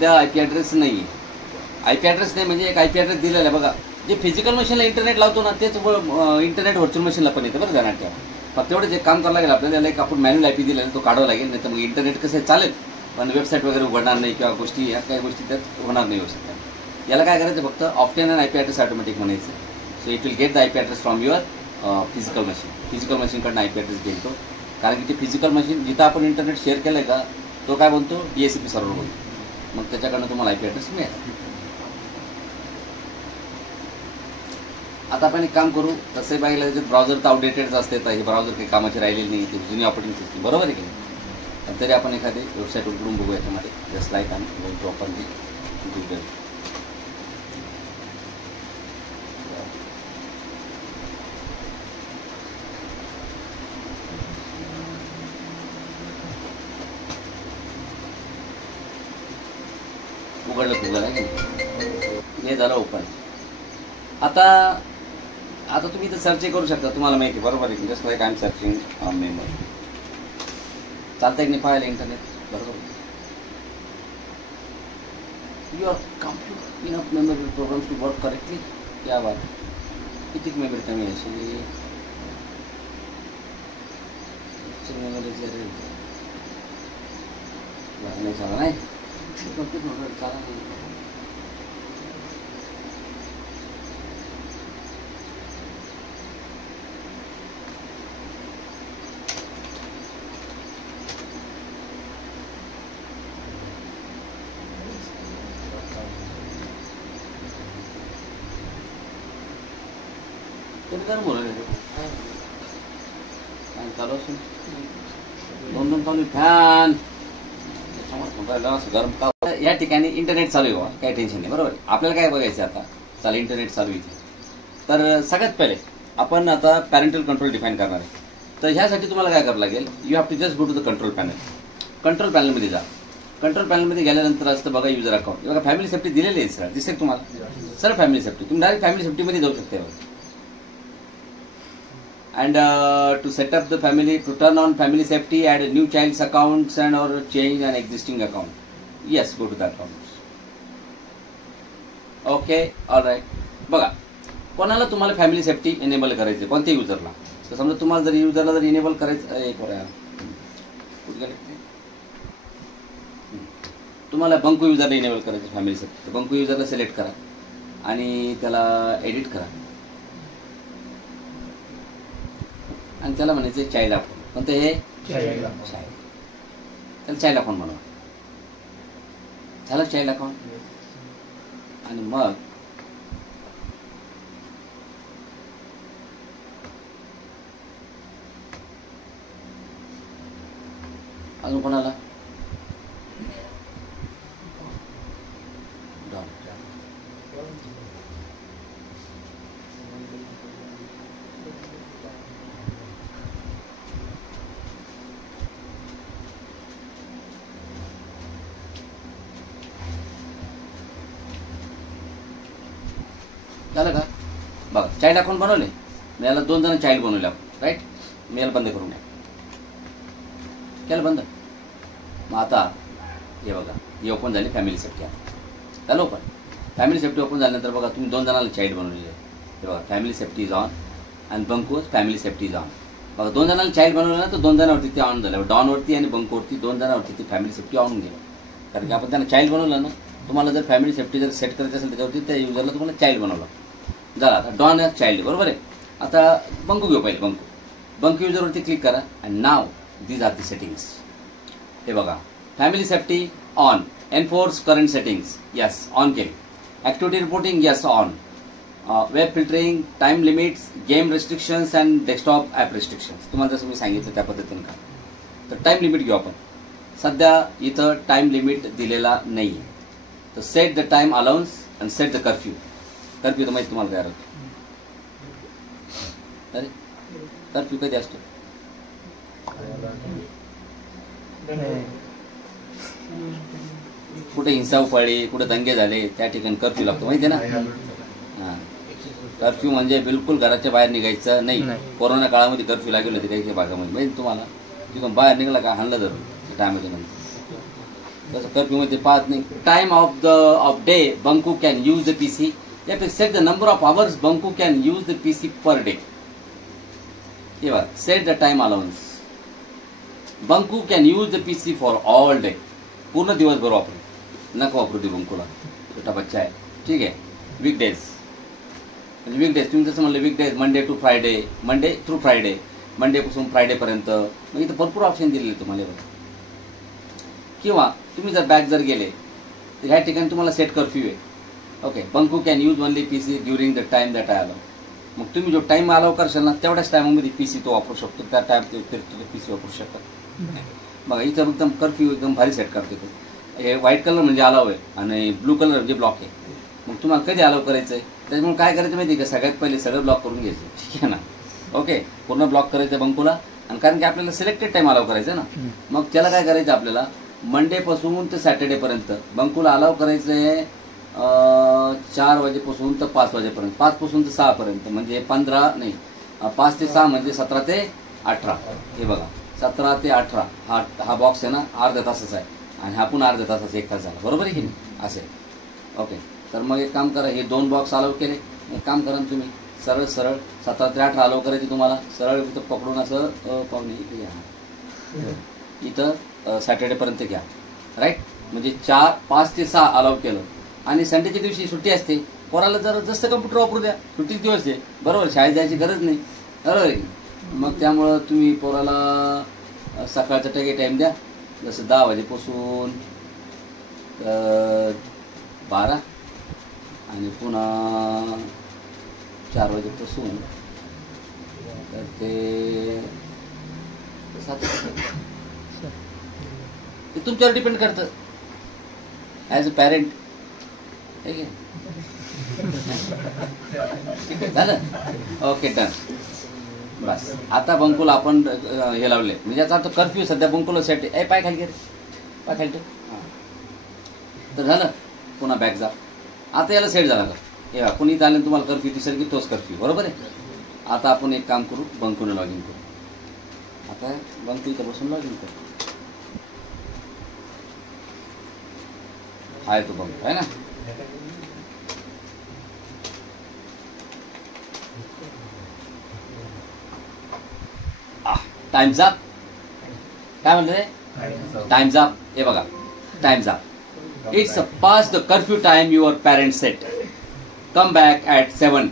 त्या IP address नाही आहे. आयपी ॲड्रेस नाही म्हणजे एक आयपी ॲड्रेस दिलेला आहे बघा. जे फिजिकल मशीनला इंटरनेट लावतो ना तेच इंटरनेट व्हर्च्युअल मशीनला पण येतं बरं ध्यानात ठेवा. फक्त एवढं जे काम करावं लागेल आपल्याला, एक आपण मॅन्युअल आयपी दिलेला तो काढावा लागेल, नाही तर मग इंटरनेट कसं चालेल पण वेबसाईट वगैरे उघडणार नाही किंवा गोष्टी ह्या काही गोष्टी त्यात होणार नाही व्यवस्थित. याला काय करायचं फक्त obtain and IP address automatic म्हणायचं. So it will get the IP address from your physical machine. Physical मशीनकडनं आयपी ॲड्रेस घेईल तो, कारण की ते फिजिकल मशीन जिथं आपण इंटरनेट शेअर केलं आहे का तो काय बनतो DHCP सर्व्हर बनतो. मग त्याच्याकडनं तुम्हाला आयपी ॲड्रेस मिळेल. आता आपण एक काम करू, तसंही पाहिलं त्याच्यात ब्राउझर तर आउटडेटेडच असते, तर हे ब्राउझर काही कामाची राहिलेली नाही, ते जुनी ऑपरेटिंग सिस्टीम बरोबर आहे की नाही. पण तरी आपण एखादी वेबसाईट उघडून बघू याच्यामध्ये. जस्ट लाईक आम्ही going to open the Google. उघडलं गुगल आहे की हे झालं ओपन. आता तुम्ही इथं सर्च करू शकता, तुम्हाला माहिती बरोबर आहे. Just like I am searching memory. चालतं की नाही पाहायला इंटरनेट बरोबर. Your computer enough memory programs to work correctly. क्या बात. किती मेमरी कमी आहे अशी मेमरीची नाही झाला नाही कम्प्युटर चाला नाही. चालू असेल दोन चालू फॅन गरम का. या ठिकाणी इंटरनेट चालू आहे बघा, काही टेन्शन नाही बरोबर. आपल्याला काय बघायचं आता, चालू इंटरनेट चालू इथे. तर सगळ्यात पहिले आपण आता पॅरेंटल कंट्रोल डिफाईन करणार आहे. तर ह्यासाठी तुम्हाला काय करावं लागेल, you have to just go to the control panel. Control पॅनलमध्ये जा. कंट्रोल पॅनलमध्ये गेल्यानंतर असतं बघा युजर अकाउंट. बघा फॅमिली सेफ्टी दिलेली आहे सर, दिसेल तुम्हाला सर फॅमिली सेफ्टी. तुम्ही डायरेक्ट फॅमिली सेफ्टीमध्ये जाऊ शकता. And to set up the family, to turn on family safety, add a new child's accounts and or change an existing account. Yes, go to that account. Okay, all right. बघा कोणाला तुम्हाला family safety enable करायची, कोणत्याही युजरला. तर समजा तुम्हाला जर युजरला जर इनेबल करायचं तुम्हाला बंकू युजरला इनेबल करायचं फॅमिली सेफ्टी, तर बंकू युजरला सिलेक्ट करा आणि त्याला एडिट करा आणि त्याला म्हणायचं चाइल्ड अकाउंट. पण ते हे त्याला चाइल्ड अकाउंट बनवा. झालं चाइल्ड अकाउंट. आणि मग अजून कोणाला झालं का. बघा चाइल्ड अकाउंट बनवले. मी याला 2 जण चाइल्ड बनवले आपण राईट. मी याला बंद करून घ्या. केलं बंद. मग आता हे बघा ही ओपन झाली फॅमिली सेफ्टी. झालं ओपन. फॅमिली सेफ्टी ओपन झाल्यानंतर बघा तुम्ही 2 जणांना चाइल्ड बनवलेले. हे बघा फॅमिली सेफ्टी इज ऑन आणि Banku family safety is on. बघा 2 जणांना चाइल्ड बनवलं ना तर 2 जणांवरती ते ऑन झालं. डॉनवरती आणि बंकूवरती 2 जणांवरती ती फॅमिली सेफ्टी ऑन गेली. कारण की आपण त्यांना चाइल्ड बनवलं ना. तुम्हाला जर फॅमिली सेफ्टी जर सेट करायची असेल त्याच्यावरती त्या युजरला तुम्हाला चाइल्ड बनवलं. झालं. आता डॉन आहे चाइल्ड बरोबर आहे. आता बंकू घेऊ पहिले. बंकू युजरवरती क्लिक करा आणि नाव दीज आर दी सेटिंग्स. हे बघा family safety on. Enforce current settings yes on केली. Activity reporting yes on. Web filtering, time limits, game restrictions and desktop app restrictions. तुम्हाला जसं मी सांगितलं त्या पद्धतीने का. तर टाइम लिमिट घेऊ आपण. सध्या इथं टाइम लिमिट दिलेला नाही आहे. तर set the time allowance and set the curfew. Curfew तर माहिती तुम्हाला काय राहतो. अरे कर्फ्यू कधी असतो. कुठे हिंसा उफाळली, कुठे दंगे झाले त्या ठिकाणी कर्फ्यू लागतो माहिती आहे ना. हां कर्फ्यू म्हणजे बिलकुल घराच्या बाहेर निघायचं नाही. कोरोना काळामध्ये कर्फ्यू लागेल होते काही काही भागामध्ये माहिती तुम्हाला. तिथून बाहेर निघाला का हाणलं जातं टायमाच्या नंतर. तसं कर्फ्यूमध्ये पाहत नाही. Time of day Banku can use the PC. Set the number of hours Banku can use the PC per day. हे बघा, set the time allowance. Banku can use the PC for all day. पूर्ण दिवसभर वापरू, नका वापरू ते बंकूला, छोटा बच्चा आहे. ठीक आहे. वीकडेज म्हणजे वीकडेज, तुम्ही जसं म्हणलं weekdays Monday to Friday, Monday through Friday, मंडेपासून फ्रायडेपर्यंत. मग इथं भरपूर ऑप्शन दिलेले तुम्हाला. किंवा तुम्ही जर बॅक जर गेले तर ह्या ठिकाणी तुम्हाला सेट कर्फ्यू आहे. Okay, Banku can use only PC during the time that I allow. मग तुम्ही जो टाइम अलाव करशाल ना तेवढ्याच टायमामध्ये PC तो वापरू शकतो, त्या टाइम PC वापरू शकतात. बघा इथं एकदम कर्फ्यू एकदम भारी सेट करतो तो. हे व्हाईट कलर म्हणजे अलाव आहे आणि ब्लू कलर म्हणजे ब्लॉक आहे. मग तुम्हाला कधी अलाव करायचं आहे, त्याच्यामुळे काय करायचं माहिती आहे का, सगळ्यात पहिले सगळं ब्लॉक करून घ्यायचं. ठीक आहे ना. ओके, पूर्ण ब्लॉक करायचं बंकूला. आणि कारण की आपल्याला सिलेक्टेड टाइम अलाव करायचं आहे ना, मग त्याला काय करायचं आपल्याला, मंडेपासून ते सॅटर्डेपर्यंत बंकूला अलाव करायचं आहे 4 वाजेपासून तर 5 वाजेपर्यंत, 5 पासून तर 6 पर्यंत, म्हणजे 15 नाही 5 ते 6 म्हणजे 17 ते 18. हे बघा 17 ते 18 हा बॉक्स आहे ना अर्ध्या तासाचा आहे आणि हा पण अर्ध्या तासाचा 1 तास झाला. बरोबर आहे की नाही असे. ओके, तर मग एक काम करा, हे 2 बॉक्स अलाव केले. एक काम करा तुम्ही, सरळ 17 ते 18 अलाव करायचे तुम्हाला. सरळ इथं पकडून असं पाहुणे इथे घ्या, इथं सॅटर्डेपर्यंत घ्या. राईट, म्हणजे 5 ते 6 अलाव केलं. आणि संडेच्या दिवशी सुट्टी असते, पोराला जर जसं कम्प्युटर वापरू द्या, सुट्टीच दिवस आहे. बरोबर, शाळेत जायची गरज नाही. बरोबर आहे. मग त्यामुळं तुम्ही पोराला सकाळचा टाइम द्या, जसं 10 वाजेपासून 12 आणि पुन्हा 4 वाजेपासून तर ते 7. ते तुमच्यावर डिपेंड करतं ॲज अ पॅरेंट. ठीक आहे, झालं. Okay, done. बस आता बंकूला आपण हे लावले, म्हणजे आता कर्फ्यू सध्या बंकूला सेट आहे. पाय खाली घे, पाय खाली ठेव. तर झालं. पुन्हा बॅक जा. आता याला सेट झाला का, हे कोणी इथं आलं तुम्हाला कर्फ्यू दिसेल की तोच कर्फ्यू. बरोबर आहे. आता आपण एक काम करू, बंकूने लॉग इन करू. आता बंकू इथं बसून लॉग इन करू. आहे तो बंकू आहे ना. Times up. काय म्हणलं, टाइम्स अप. हे बघा, times up. It's pass the curfew time your parents set. Come back at 17.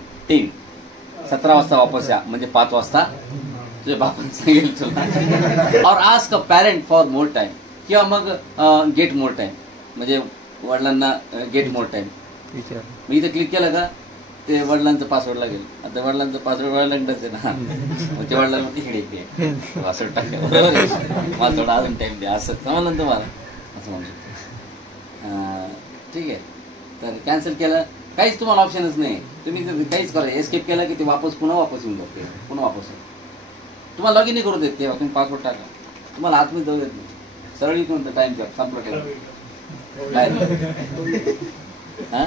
17 वाजता वापस या, म्हणजे 5 वाजता तुझ्या बापाने सांगेल तुला. और ask a parent for more time. किंवा मग गेट मोर टाइम, म्हणजे वडिलांना गेट मोर टाइम. मी इथं क्लिक केलं का ते वडिलांचं पासवर्ड लागेल. आता वडिलांचं पासवर्ड वडिलांकडंच आहे ना, मग ते वडिलांना तिकडे येते पासवर्ड टाकले. बरोबर आहे, मला थोडा अजून टाईम द्या, असं समजलं ना तुम्हाला, असं म्हणू शकतो. ठीक आहे. तर कॅन्सल केलं, काहीच तुम्हाला ऑप्शनच नाही. तुम्ही काहीच करा, एस्केप केलं की ते पुन्हा वापस येऊन जाते. पुन्हा वापस तुम्हाला लॉग इन नाही करू देत. तेव्हा तुम्ही पासवर्ड टाका, तुम्हाला आतमध्ये जाऊ देत नाही. सरळ इथून टाइम द्या, संपलं ठेवा. काय हां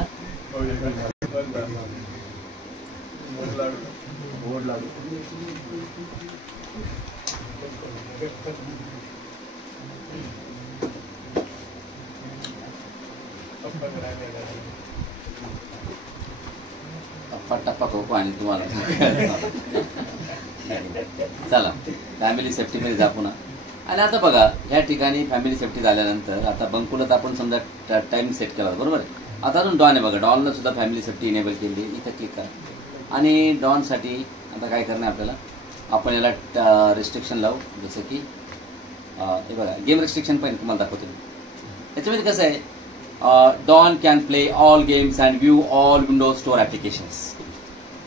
टप्पा खोको आणि तुम्हाला चला फॅमिली सेफ्टीमध्ये जा पुन्हा. आणि आता बघा ह्या ठिकाणी फॅमिली सेफ्टी झाल्यानंतर आता बंकूला तर आपण समजा टाइम सेट केला, बरोबर आहे. आता अजून डॉन आहे बघा, डॉनला सुद्धा फॅमिली सेफ्टी इनेबल केली. इथं क्लिक करा आणि डॉनसाठी आता काय करणं आहे आपल्याला, आपण याला रिस्ट्रिक्शन लावू. जसं की हे बघा गेम रिस्ट्रिक्शन पण तुम्हाला दाखवतो. त्याच्यामध्ये कसं आहे, Dawn can play all games and view all Windows Store applications.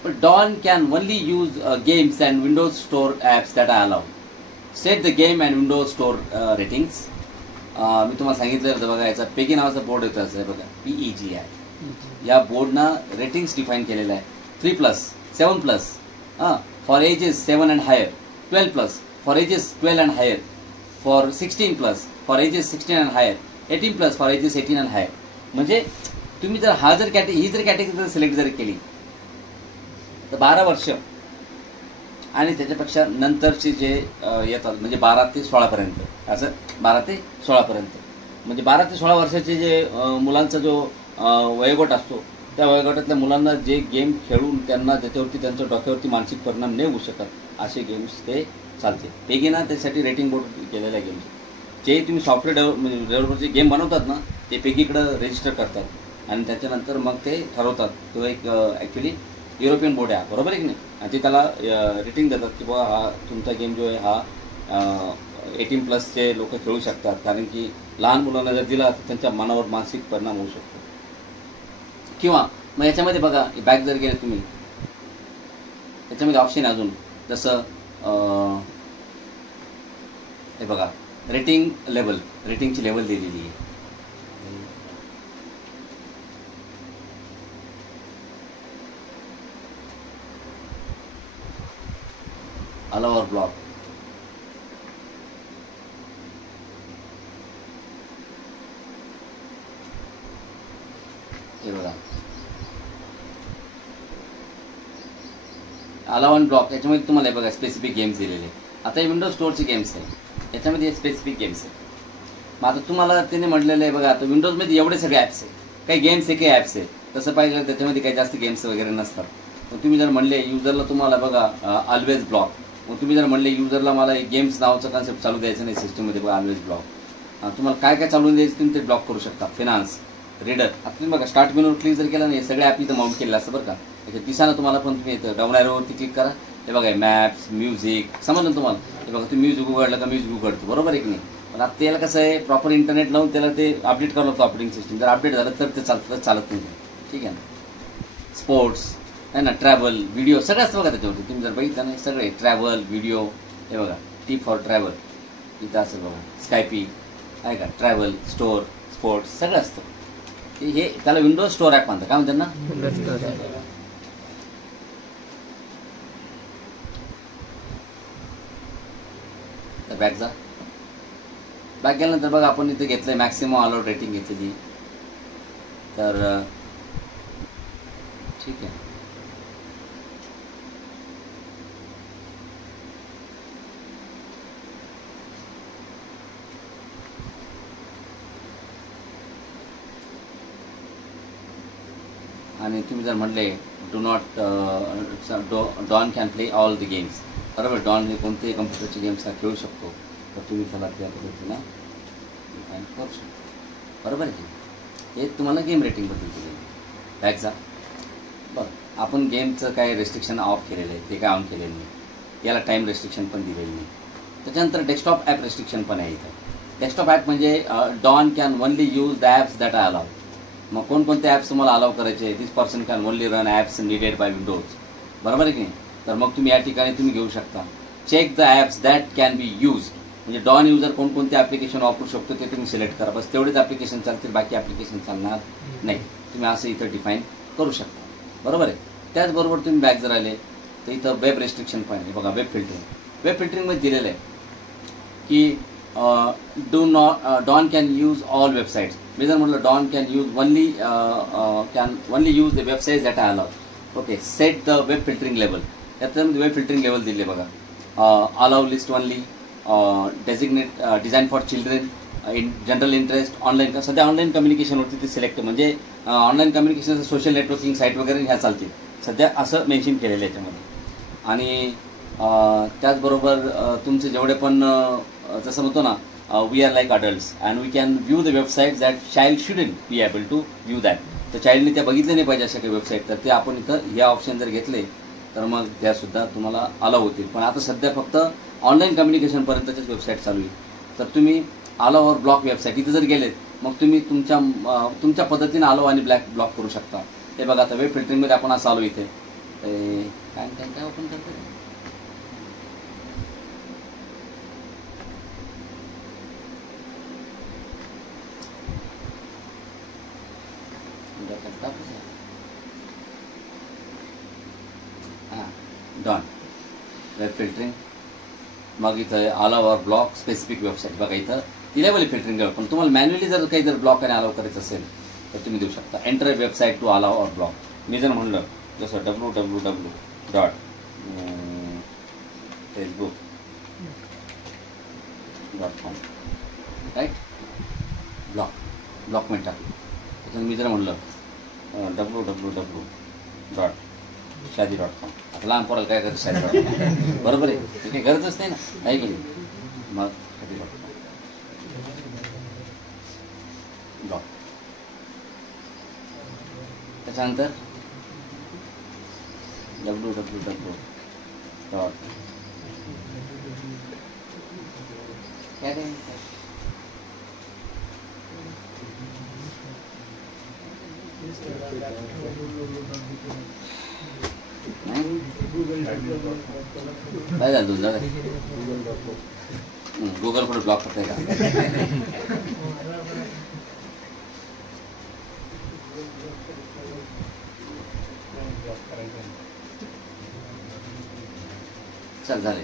But Dawn can only use games and Windows Store apps that are allowed. Set the game and Windows Store ratings. मी तुम्हाला सांगितलं होतं बघा, याचा पेगी नावाचा board येतो असं आहे बघा, PEGI. या बोर्डनं रेटिंग्स डिफाईन केलेलं आहे. 3+, 7+, for ages 7 and higher, 12+, for ages 12 and higher, for 16+, for ages 16 and higher, 18+ for ages 18 and higher. म्हणजे तुम्ही जर ही जर कॅटेगरी जर सिलेक्ट जर केली तर 12 वर्ष आणि त्याच्यापेक्षा नंतरचे जे येतात म्हणजे 12 ते 16 पर्यंत, असं 12 ते 16 पर्यंत. म्हणजे 12 ते 16 वर्षाचे जे मुलांचा जो वयोगट असतो, त्या वयोगटातल्या मुलांना जे गेम खेळून त्यांना त्याच्यावरती त्यांच्या डोक्यावरती मानसिक परिणाम नाही होऊ शकत असे गेम्स ते चालते. पेगी ना त्यासाठी रेटिंग बोर्ड केलेल्या गेम्स, जे तुम्ही सॉफ्टवेअर डेव्हलपरचे गेम बनवतात ना, ते पेगीकडं रजिस्टर करतात आणि त्याच्यानंतर मग ते ठरवतात. तो एक ॲक्च्युली युरोपियन बोर्ड आहे, बरोबर आहे की नाही, आणि ते त्याला रेटिंग देतात की बाबा हा तुमचा गेम जो आहे हा 18+ लोक खेळू शकतात, कारण की लहान मुलांना जर दिला तर त्यांच्या मनावर मानसिक परिणाम होऊ शकतो. किंवा मग याच्यामध्ये बघा, बॅक जर गेले तुम्ही, याच्यामध्ये ऑप्शन अजून जसं हे बघा, रेटिंग लेवल, रेटिंगची लेवल दिलेली आहे. अलाउ और ब्लॉक, हे बघा अलाउ अँड ब्लॉक. याच्यामध्ये तुम्हाला हे बघा स्पेसिफिक गेम्स दिलेले. आता हे विंडोज स्टोअरचे गेम्स आहे, याच्यामध्ये स्पेसिफिक गेम्स आहे. मग आता तुम्हाला त्याने म्हटलेलं आहे बघा, आता विंडोजमध्ये एवढे सगळे ॲप्स आहे, काही गेम्स आहे, काही ॲप्स आहे. तसं पाहिलं त्याच्यामध्ये काही जास्त गेम्स वगैरे नसतात. मग तुम्ही जर म्हणले युजरला तुम्हाला बघा ऑलवेज ब्लॉक, मग तुम्ही जर म्हणले युजरला मला गेम्स नावाचं कॉन्सेप्ट चालू द्यायचं नाही सिस्टममध्ये, बघा ऑलवेज ब्लॉक. तुम्हाला काय काय चालू द्यायचं तुम्ही ते ब्लॉक करू शकता. फिनान्स, रीडर, आता तुम्ही बघा स्टार्ट मेनूवर क्लिक जर केला नाही, सगळे ॲप इथं माउंट केलेलं असतं बरं का. त्याच्या दिसानं तुम्हाला पण तुम्ही येतं डाऊन ॲरोवरती क्लिक करा, हे बघा मॅप्स, म्युझिक, समजलं तुम्हाला. हे बघा तुम्ही म्युझिक उघडलं का म्युझिक उघडतो, बरोबर आहे की नाही. पण आता त्याला कसं आहे, प्रॉपर इंटरनेट लावून त्याला ते अपडेट करावं लागतं ऑपरेटिंग सिस्टम. जर अपडेट झालं तर ते चालत नाही, ठीक आहे ना. स्पोर्ट्स आहे ना, ट्रॅव्हल, व्हिडिओ सगळं असतं बघा त्याच्यावरती. तुम्ही जर बघितलं नाही, सगळे ट्रॅव्हल, व्हिडिओ, हे बघा टिप फॉर ट्रॅव्हल इथं असं बघा, स्कायपी आहे का, ट्रॅव्हल, स्टोअर, स्पोर्ट्स सगळं असतं. हे त्याला विंडोज स्टोअर ॲप म्हणतात. काय म्हणतात ना, बॅक जा. बॅक गेल्यानंतर बघा आपण इथे घेतलंय मॅक्सिमम अलाउड रेटिंग घेतलेली, तर ठीक आहे. आणि तुम्ही जर म्हणले do not Don can play all the games, बरोबर. डॉन हे कोणतेही कम्प्युटरचे गेम्स हा खेळू शकतो, तर तुम्ही त्याला त्या पद्धतीनं डिफाईन करू शकतो, बरोबर आहे की. हे तुम्हाला गेम रेटिंगबद्दल दिलेलं आहे. बॅक जा. बरं, आपण गेमचं काय रेस्ट्रिक्शन ऑफ केलेलं आहे, ते काय ऑन केलेलं नाही. याला टाईम रेस्ट्रिक्शन पण दिलेलं नाही. त्याच्यानंतर डेस्कटॉप ॲप रेस्ट्रिक्शन पण आहे इथं. डेस्कटॉप ॲप म्हणजे Don can only use the apps that I allow. मग कोणकोणते ॲप्स तुम्हाला अलाव करायचे, this person can only run apps needed by Windows, बरोबर आहे की नाही. तर मग तुम्ही या ठिकाणी तुम्ही घेऊ शकता check the apps that can be use, म्हणजे डॉन युजर कोणकोणते ॲप्लिकेशन वापरू शकतो ते तुम्ही सिलेक्ट करा. बस तेवढेच ॲप्लिकेशन चालतील, बाकी ॲप्लिकेशन चालणार नाही. तुम्ही असं इथं डिफाईन करू शकता, बरोबर आहे. त्याचबरोबर तुम्ही बॅक जर आले तर इथं वेब रेस्ट्रिक्शन पण आहे बघा. वेब फिल्टरिंग, वेब फिल्टरिंगमध्ये दिलेलं आहे की Don can use all websites. मी जर म्हटलं Don can use only use the website that I allow. Okay, set the web filtering level. त्याच्यामध्ये वेब फिल्टरिंग लेवल दिले बघा. Allow list only, designate, design for children, in general interest, online. सध्या online कम्युनिकेशनवरती ते select, म्हणजे online communication social networking site वगैरे ह्या चालतील सध्या, असं मेन्शन केलेलं आहे याच्यामध्ये. आणि त्याचबरोबर तुमचे जेवढे पण जसं म्हणतो ना, we are like adults and we can view the website that child shouldn't be able to view that. तर चाइल्डने त्या बघितले नाही पाहिजे अशा काही वेबसाईट, तर ते आपण इथं या ऑप्शन जर घेतले तर मग त्यासुद्धा तुम्हाला अलाव होतील. पण आता सध्या फक्त ऑनलाईन कम्युनिकेशनपर्यंतच्याच वेबसाईट चालू आहे. तर तुम्ही अलाव और ब्लॉक वेबसाईट इथं जर गेलेत, मग तुम्ही तुमच्या पद्धतीने अलाव आणि ब्लॉक करू शकता. हे बघा, आता वेब फिल्टरिंगमध्ये आपण असं आलो इथे, काय ओपन करतो, डॉन वेब फिल्टरिंग. मग इथं अलाव और ब्लॉक स्पेसिफिक वेबसाईट बघा, इथं ती लेवल फिल्टरिंग. पण तुम्हाला मॅन्युअली जर काही जर ब्लॉक आणि अलाव करायचं असेल तर तुम्ही देऊ शकता एंटर वेबसाईट टू अलाव और ब्लॉक. मी जर म्हणलं जसं www.facebook.com, राईट. ब्लॉकमेंट टाकलं. त्याच्यानं मी जर म्हणलं www.shadi.com, आता लहान पोराला काय करतं शादी.com, बरोबर आहे, ते काही गरजच नाही ना, आहे की नाही. मग shadi.com ब्लॉक. त्याच्यानंतर www. काय काय काय झालं तुझं? गुगल पण ब्लॉक करताय का? चल झाले.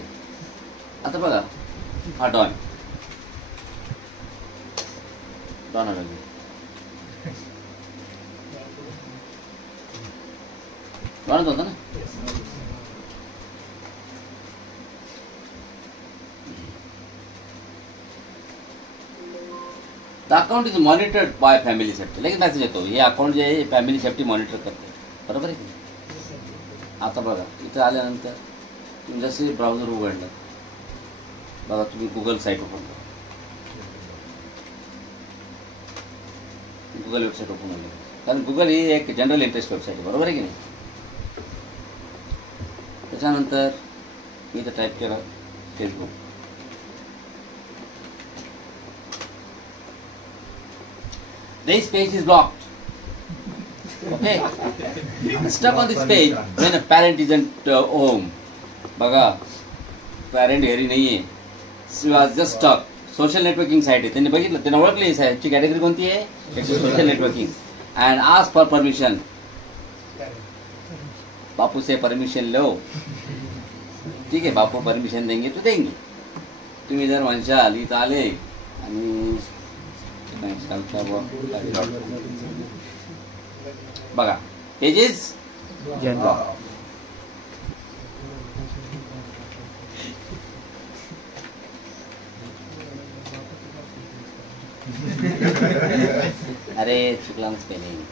आता बघा हा डॉन आला. डॉनच होता ना. The account is monitored by family safety. लगेच मेसेज येतो, हे अकाउंट जे आहे फॅमिली सेफ्टी मॉनिटर करते, बरोबर आहे. आता बघा इथं आल्यानंतर तुम्ही जसे ब्राउझर उघडलं, बघा तुम्ही गुगल साईट ओपन करा, गुगल वेबसाईट ओपन केली, कारण गुगल ही एक जनरल इंटरेस्ट वेबसाईट आहे, बरोबर आहे की नाही. त्याच्यानंतर मी इथं टाईप केलं Facebook. This page is blocked. Okay. Stuck on this page when a parent isn't home. बघा पॅरेंट घरी नाही आहे, was just stuck. Social networking site आहे, त्यांनी बघितलं, त्यांना ओळखली साईटची कॅटेगरी कोणती आहे, social networking. And ask for permission. Bapu say permission low. ठीक आहे, बापू परमिशन देंगे तो देंगे. तुम्ही जर म्हणशाल इथं आले आणि बघा पेजेस अरे चुकला ना स्पेलिंग.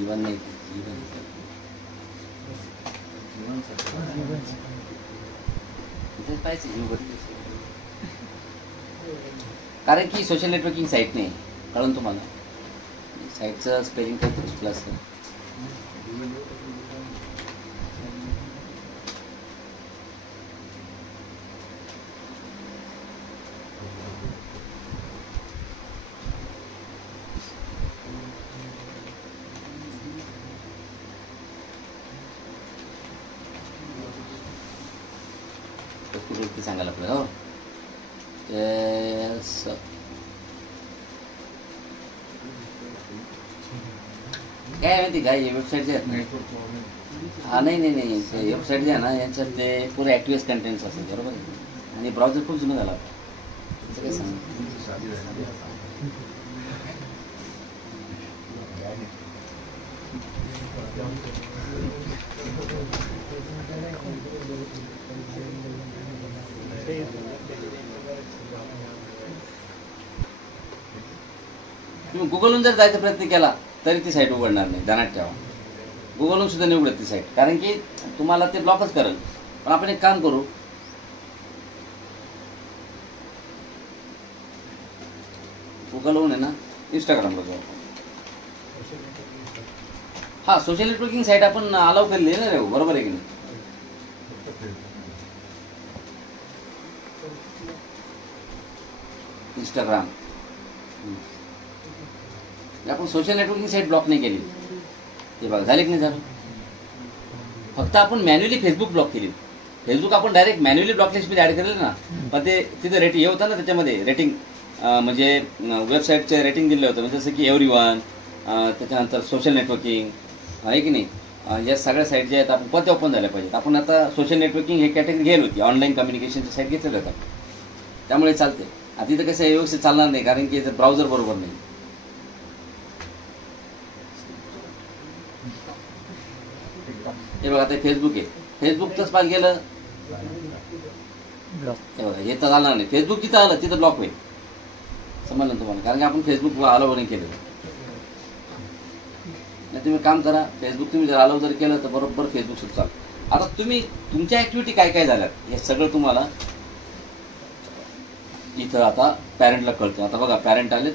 इवन नाही, इथेच पाहिजे, कारण की सोशल नेटवर्किंग साईट नाही, कळून तुम्हाला साईटचं स्पेलिंग काहीतरी चुकलं असतं. कुठे सांगायला आपल्याला. हो काय माहिती काय वेबसाईट जे आहेत, हा नाही नाही नाही ते वेबसाईट जे आहे ना यांच्यात ते पुरे ॲक्टिव्ह कंटेंट्स असतात, बरोबर आहे. आणि ब्राउझर खूप जुनं झाला त्याचं काय सांग. तुम्ही गुगलहून जर जायचा प्रयत्न केला तरी ती साईट उघडणार नाही, ध्यानात ठेवा. गुगलहून सुद्धा नाही उघडत ती साईट, कारण की तुम्हाला ते ब्लॉकच करेल. पण आपण एक काम करू, गुगलहून आहे ना इंस्टाग्रामला जाऊ. हा सोशल नेटवर्किंग साईट आपण अलाव केलेली आहे ना रे, बरोबर आहे की नाही. इंस्टाग्राम आपण सोशल नेटवर्किंग साईट ब्लॉक नाही केली, ते बघा झाले की नाही झालं. फक्त आपण मॅन्युअली फेसबुक ब्लॉक केली. फेसबुक आपण डायरेक्ट मॅन्युअली ब्लॉक लिस्टमध्ये ॲड केलेलं ना, पण ते तिथे रेटिंग हे होतं ना, त्याच्यामध्ये रेटिंग म्हणजे वेबसाईटचे रेटिंग दिलं होतं, म्हणजे जसं की एव्हरीवन, त्याच्यानंतर सोशल नेटवर्किंग, आहे की नाही. या सगळ्या साईट ज्या आहेत आपण कोणत्या ओपन झाल्या पाहिजेत. आपण आता सोशल नेटवर्किंग हे कॅटेगरी घेत होती, ऑनलाईन कम्युनिकेशनच्या साईट घेतलेल्या होत्या, त्यामुळे चालते. आता तिथं कसं व्यवस्थित चालणार नाही, कारण की याचं ब्राउझर बरोबर नाही. हे बघा आता फेसबुक आहे, फेसबुकचंच पास गेलं, हे बघा हे तर चालणार नाही. फेसबुक जिथं आलं तिथं ब्लॉक होईल, समजलं ना तुम्हाला, कारण की आपण फेसबुक अलाव नाही केलं. नाही तुम्ही काम करा, फेसबुक तुम्ही जर अलाव जर केलं तर बरोबर फेसबुक सुद्धा चालेल. आता तुम्ही तुमच्या ॲक्टिव्हिटी काय काय झाल्यात हे सगळं तुम्हाला इथं आता पॅरेंटला कळतं. आता बघा पॅरेंट आलेत,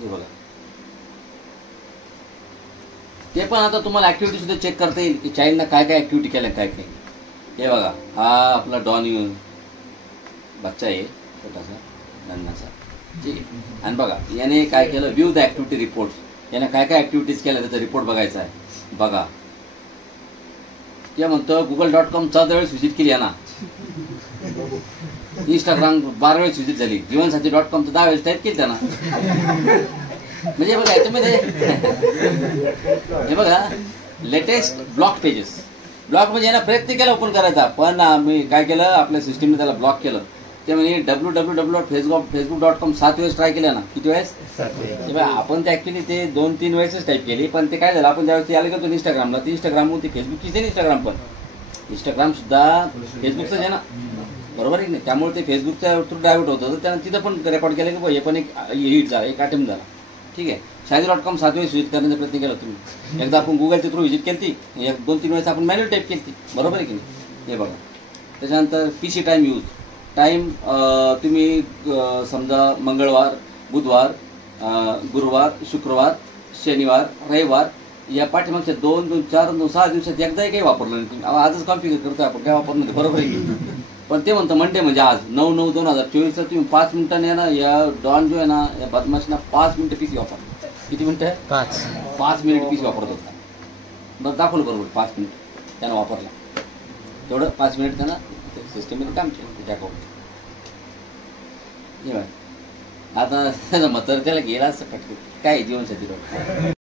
हे बघा ते पण आता तुम्हाला ॲक्टिव्हिटी सुद्धा चेक करता येईल की चाइल्डनं काय काय ॲक्टिव्हिटी केल्या काय काय. हे बघा हा आपला डॉन येऊन बच्चा आहे छोटासा लहानसा, ठीक आहे. आणि बघा याने काय केलं, व्ह्यू द ॲक्टिव्हिटी रिपोर्ट, याने काय काय ॲक्टिव्हिटीज केल्या त्याचा रिपोर्ट बघायचा आहे. बघा ते म्हणतो Google.com 14 वेळेस व्हिजिट केली आहे ना, इंस्टाग्राम 12 वेळेस व्हिजिट झाली, जीवनसाथी.com तर 10 वेळेस टाईप केली त्यांना. म्हणजे बघा याच्यामध्ये हे बघा लेटेस्ट ब्लॉक पेजेस, ब्लॉक म्हणजे यांना प्रयत्न केला ओपन करायचा, पण आम्ही काय केलं आपल्या सिस्टीमने त्याला ब्लॉक केलं. ते म्हणजे www.facebook.com 7 वेळेस ट्राय केल्या ना, किती वेळेस? आपण ते ॲक्च्युली ते 2-3 वेळेसच टाईप केली, पण ते काय झालं आपण ज्यावेळेस यायला गेलो इंस्टाग्रामला, ती इंस्टाग्रामहून ती फेसबुकचीच आहे. इंस्टाग्राम पण इंस्टाग्राम सुद्धा फेसबुकचंच आहे ना, बरोबर आहे की नाही? त्यामुळे ते फेसबुकच्या थ्रू डायव्हर्ट होतं, तर त्यानं तिथं पण रेकॉर्ड केलं की हे पण एक हिट झाला, एक अटेम्प्ट झाला, ठीक आहे. Shadi.com 7 वेळेस व्हिजिट करण्याचा प्रयत्न केला तुम्ही. एकदा आपण गुगलच्या थ्रू व्हिजिट केली, 1-2-3 वेळेस आपण मॅन्युअल टाईप केली, बरोबर आहे की नाही? हे बघा त्याच्यानंतर PC टाईम यूज, टाईम तुम्ही समजा मंगळवार, बुधवार, गुरुवार, शुक्रवार, शनिवार, रविवार या पाठीमागच्या 2-4-6 दिवसात एकदाही काही वापरलं नाही तुम्ही. आजच कॉन्फिगर करतोय आपण, काय वापरलं नाही, बरोबर आहे की? पण ते म्हणतं मंडे म्हणजे आज 9/9/2024 तुम्ही 5 मिनिटांनी ना या डॉन जो आहे ना या बदमाशना 5 मिनिटं PC वापरतो. किती मिनिटं? 5 मिनिट PC वापरत होता. बरं दाखवलं बरोबर 5 मिनिट त्यानं वापरला, तेवढं 5 मिनिट त्यानं सिस्टममध्ये काम केलं त्याच्या अकाउंट. हे बघा आता त्याचा म्हातारा त्याला गेला असं पटकन काय जीवनसाथी